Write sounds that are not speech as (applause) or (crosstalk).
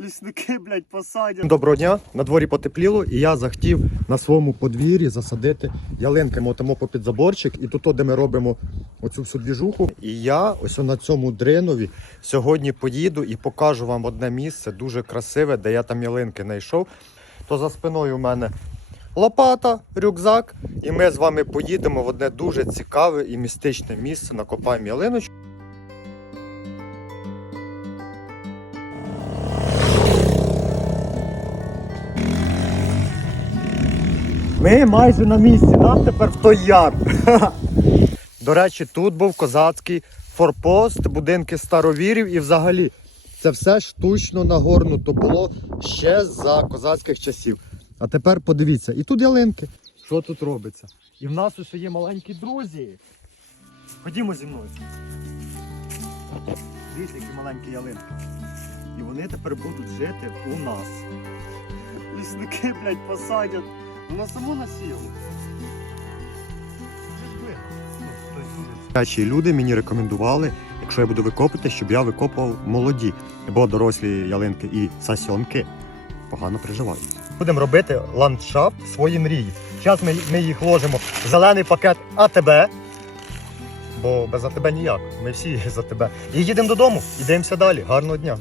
Лісники, блядь, посадять. Доброго дня, на дворі потепліло, і я захотів на своєму подвір'ї засадити ялинки. Ми отамо попід заборчик, і тут, де ми робимо оцю всю двіжуху. І я ось на цьому дринові сьогодні поїду і покажу вам одне місце дуже красиве, де я там ялинки знайшов. То за спиною у мене лопата, рюкзак, і ми з вами поїдемо в одне дуже цікаве і містичне місце, накопаємо ялиночку. Ми майже на місці, нам тепер в той яр. До речі, тут був козацький форпост, будинки старовірів і взагалі це все штучно нагорнуто було ще за козацьких часів. А тепер подивіться, і тут ялинки. Що тут робиться? І в нас усе є маленькі друзі. Ходімо зі мною. Дивіться, які маленькі ялинки. І вони тепер будуть жити у нас. Лісники, блядь, посадять. Ну на саму насілу. Люди мені рекомендували, якщо я буду викопувати, щоб я викопував молоді, бо дорослі ялинки і сасьонки погано приживають. Будемо робити ландшафт свої мрії. Зараз ми, ми їх ложимо в зелений пакет АТБ, бо без АТБ ніяк. Ми всі (laughs) за тебе. І їдемо додому, і дивимося далі. Гарного дня.